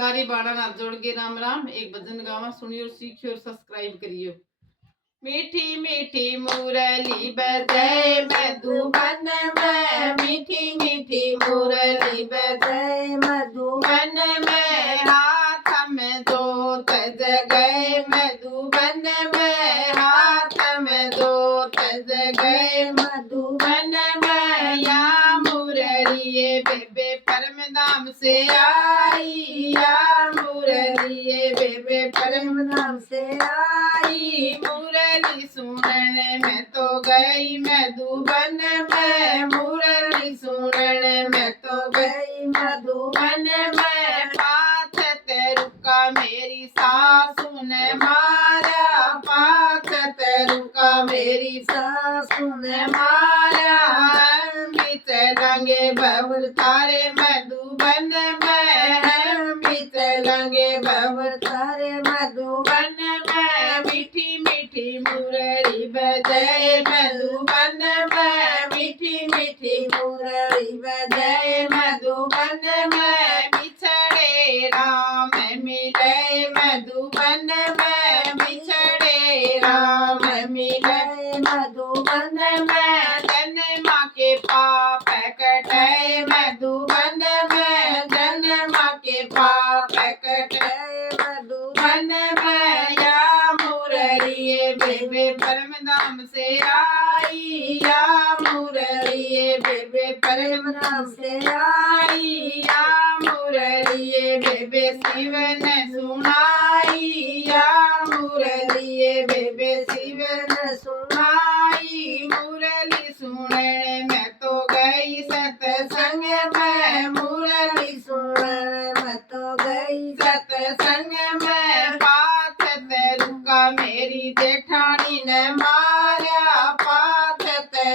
सारी बाड़ा नाथ जोड़ के राम राम। एक भजन गावा, सुनियो, सीखियो और सब्सक्राइब करियो। मीठी मीठी मुरली बजाए मधुबन में, मीठी मीठी मुरली बजाए मधुबन में, हाथ में जोत जगाए मधुबन में, हाथ में जोत जगाए मधुबन में। या मुरलिए बेबे परम धाम से आई, या मुरलिए बेबे परम धाम से आई। मुरली सुनने में तो गई मधुबन में, मुरली सुनने में तो गई मधुबन में। पाथ रुका मेरी सासू ने मारा, पाथ रुका मेरी सासू ने मारा। हम भी चलेंगे बहुर तारे मधुबन में, हम भी चलेंगे बहुर तारे मधुबन में। मीठी मीठी मुरली बजाए मधुबन में, मीठी मीठी मुरली बजाए मधुबन में। बिछड़े राम मिले मधुबन में, बिछड़े राम मिले मधुबन में। जन्म के पाप कटे मधुबन में, जन्म के पाप कटे मधुबन में। या मुरलिए बेबे परम धाम से आई, या मुरलिए बेबे परम धाम से आई। या मुरलिए बेबे शिव ने सुनाई, या मुरलिए बेबे शिव ने सुनाई। मुरली सुनने में तो गई सत्संग में, मुरली सुनने में तो गई सत्संग में। पाथ रुका मेरी जेठानी ने मारा, पाथ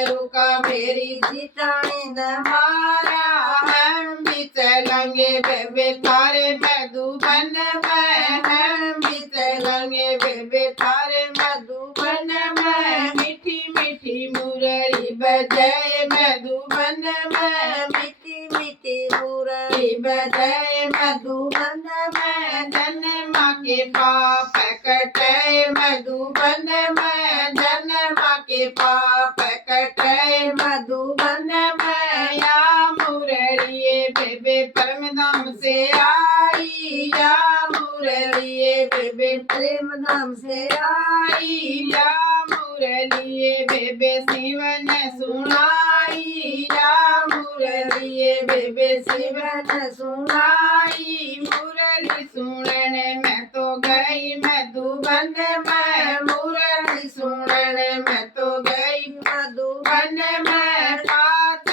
रुका मेरी जेठानी ने मारा। हम भी चलेंगे बेबे तारे मधुबन में, हम भी चलेंगे बेबे तारे मधुबन में। मीठी मीठी मुरली बजाए मधुबन में, मीठी मीठी मुरली बजाए मधुबन में। जन्म के पाप कटे मधुबन में, जन्म के पाप कटे मधुबन में। या मुरलिए बेबे परम धाम से आई, या मुरलिए बेबे प्रेम धाम से आई। या मुरलिए बेबे शिव ने सुनाई, या मुरलिए बेबे शिव ने सुनाई। मुरली सुनने में तो गई मधुबन में, मुरली सुनने में तो गई मधुबन में। पाथ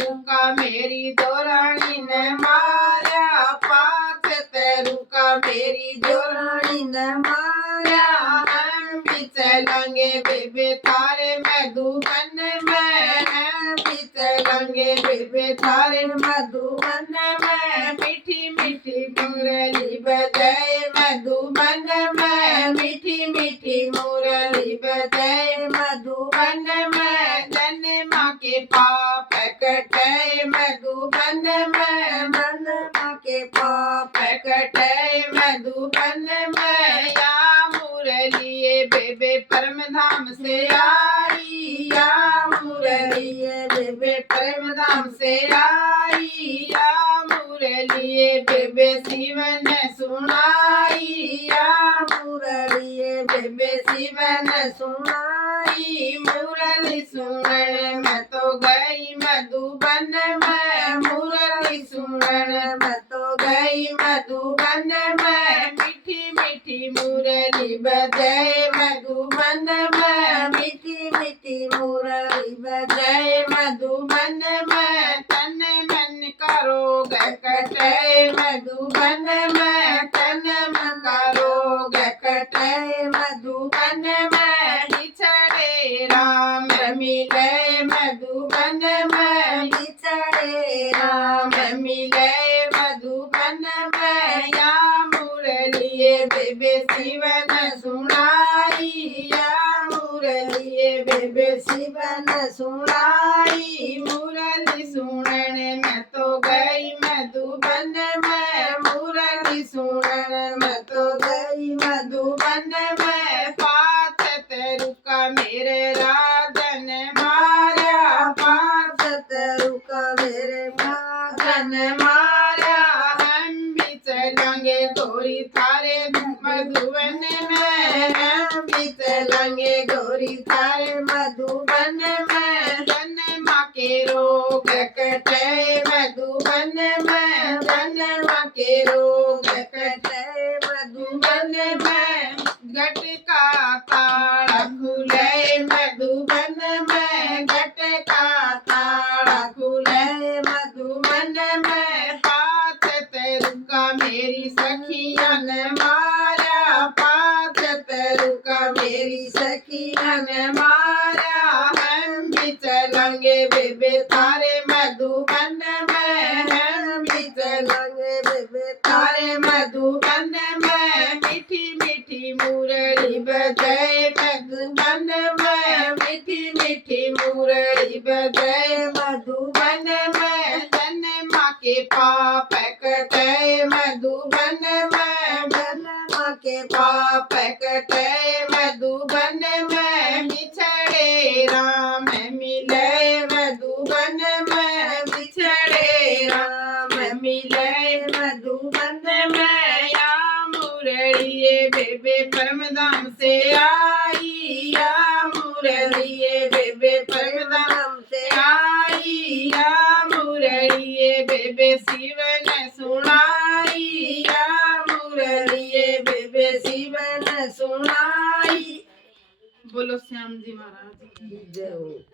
रुका मेरी दोरानी ने मारा, पाथ रुका मेरी दोरानी ने मारा। हम भी चलेंगे बेबे तारे मधुबन में, हम भी चलेंगे बेबे तारे मधुबन में। मीठी मीठी मुरली बजाए मधुबन में, मीठी मीठी मुरली बजाए मधुबन में। जन्म के पाप कटे मधुबन में, जन्म के पाप कटे मधुबन में। या मुरलिए बेबे परम धाम से आई, या मुरलिए बेबे परम धाम से आई। या मुरलिए बेबे शिव ने सुनाई, या मुरलिए बेबे शिव ने सुनाई। मुरली सुनने में तो गई मधुबन में, मुरली सुनने में तो गई मधुबन में। मीठी मीठी मुरली बजाए मधुबन में, मीठी मीठी मुरली बजाए मधुबन में। तन मन का रोग कटे मधुबन में, तन मन का रोग कटे मधुबन में। बिछड़े राम मिले मधुबन में, बिछड़े राम मिले मधुबन में। या मुरलिए बेबे शिव ने सुनाई, या मुरलिए बेबे शिव ने सुनाई। मुरली सुनने में तो गई मधुबन में, मुरली गोरी थारे मधुबन में, हम भी चलेंगे गोरी थारे मधुबन में। जन्म के रोग कटे मधुबन में, जन्म के रोग कटे मधुबन में। घट का ताड़ा खुले मधुबन में, घट का ताड़ा खुले मधुबन में। पात तरुका मेरी सखिया सखियन मारा, पात तरुका मेरी सखियन मारा। हम भी चलेंगे बेबे थारे मधुबन में, हम भी चलेंगे बेबे थारे मधुबन में। मीठी मीठी मुरली बजाए मधुबन में, मीठी मीठी मुरली बजाए मधुबन में। जन्म के पाप कटे मधुबन में, जन्म के पाप कटे मधुबन में। बिछड़े राम मिले मधुबन में, बिछड़े राम मिले मधुबन में। या मुरलिए बेबे परमधाम से आई या मुरलिए बेबे परमधाम से आई, या मुरलिए बेबे शिव ने सुनाई, या मुरलिए बेबे शिव ने सुनाई। बोलो श्याम जी महाराज की। जय हो।